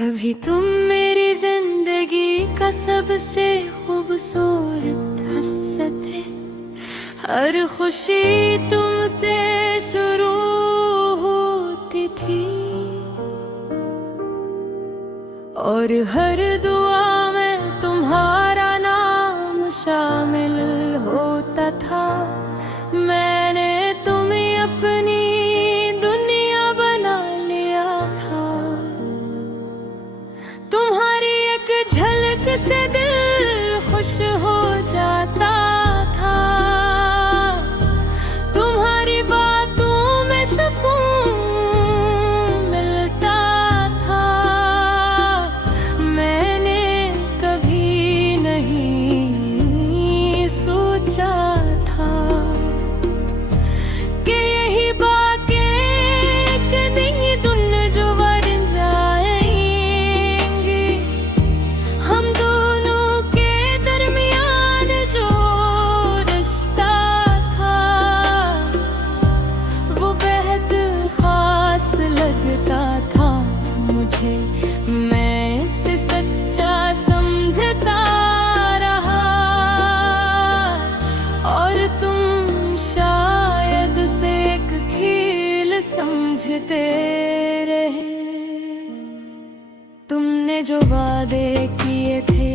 कभी तुम मेरी जिंदगी का सबसे खूबसूरत हस्सा थे। हर खुशी तुमसे शुरू होती थी और हर दुआ में तुम्हारा नाम शामिल होता था। मैंने तुम्हें अपनी दुनिया बना लिया था। तुम्हारी एक झलक से दिल खुश हो जाता था। तुम्हारी बातों में सुकून मिलता था। मैंने कभी नहीं सोचा था कि यही बातें एक दिन दुनिया जो बन जाएंगी। हम दोनों के दरमियान जो रिश्ता था वो बेहद खास लगता था मुझे। मैं इसे सच्चा समझता रहा और तुम शायद से एक खेल समझते रहे। तुमने जो वादे किए थे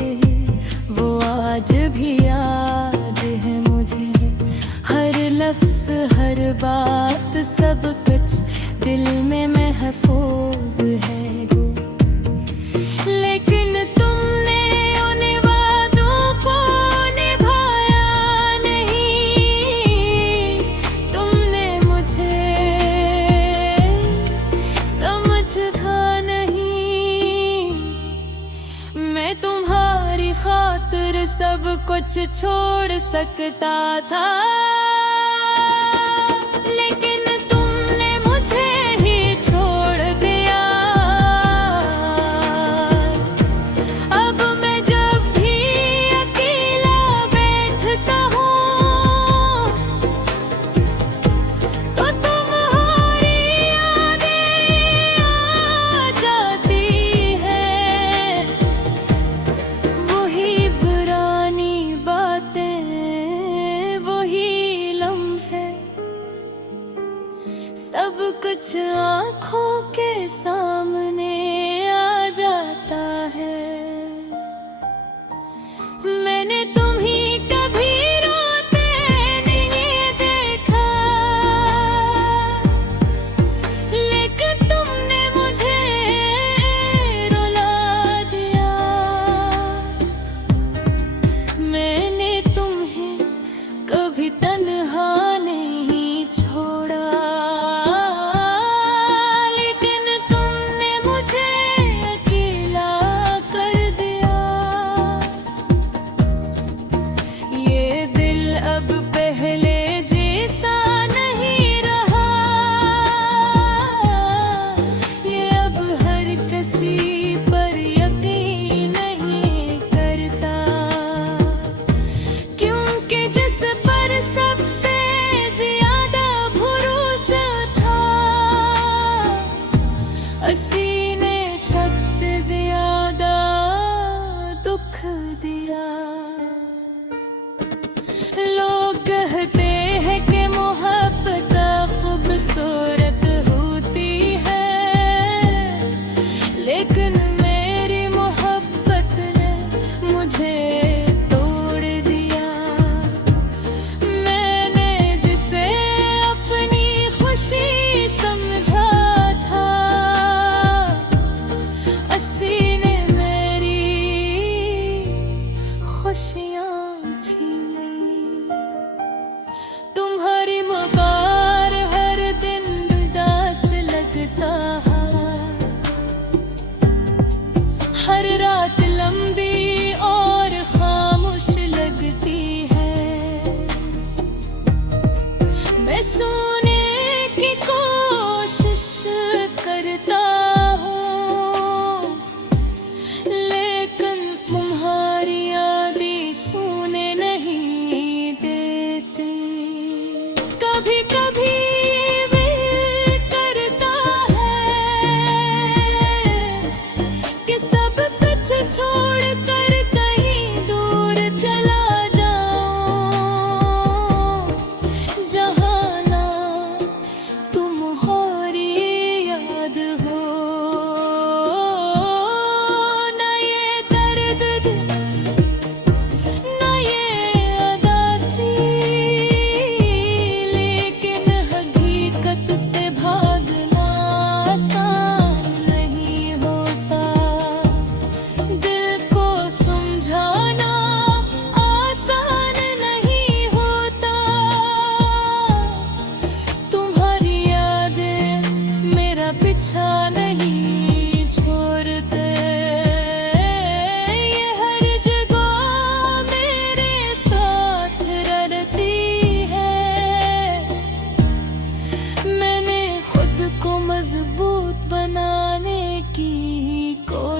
वो आज भी याद है मुझे। हर लफ्ज हर बात सब कुछ दिल में महफूज है वो। लेकिन तुमने उन वादों को निभाया नहीं। तुमने मुझे समझा नहीं। मैं तुम्हारी खातिर सब कुछ छोड़ सकता था। लेकिन तुमने मुझे ही छोड़ दिया। अब मैं जब भी अकेला बैठता हूँ तो तुम्हारी यादें आ जाती है। वही पुरानी बातें वही लम्हे सब कुछ आँखों के सामने आ जाता है। मैंने तुम्हें कभी रोते नहीं देखा। लेकिन तुमने मुझे रुला दिया। मैंने तुम्हें कभी तन्हा नहीं छोड़ा। लेकिन तुमने मुझे अकेला कर दिया। ये दिल अब पहले जैसा नहीं रहा। ये अब हर किसी पर यकीन नहीं करता। क्योंकि जिस पर सबसे ज्यादा भरोसा था उसी ने सबसे ज्यादा दुख दिया। लोग कहते हैं कि मोहब्बत खूबसूरत होती है। लेकिन मेरी मोहब्बत ने मुझे तोड़ दिया। मैंने जिसे अपनी खुशी समझा था उसी ने मेरी खुशियाँ छीन ली। तुम्हारी मकार हर दिन उदास लगता है।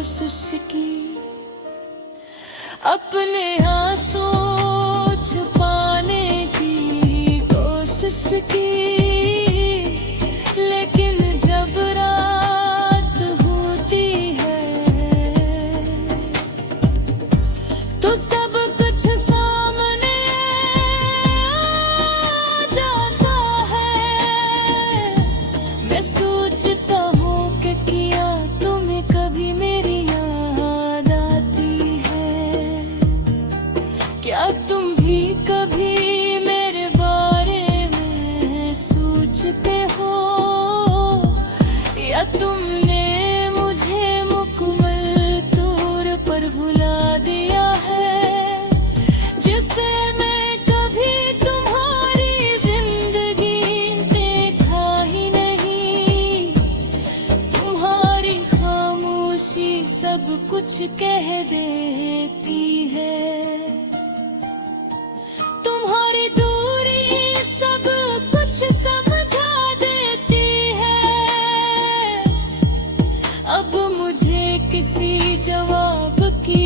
कोशिश की, अपने आंसू छुपाने की कोशिश की, लेकिन जब रात होती है तो सब कुछ सामने आ जाता है। मैं सोचता हूँ कि किया तुम्हें कभी मेरी याद आती है, क्या तुम भी कभी मेरे बारे में सोचते हो, या तुमने मुझे मुकम्मल तौर पर भुला दिया है, जिसे मैं कभी तुम्हारी जिंदगी देखा ही नहीं। तुम्हारी खामोशी सब कुछ कह देती है, तुम्हारी दूरी सब कुछ समझा देती है। अब मुझे किसी जवाब की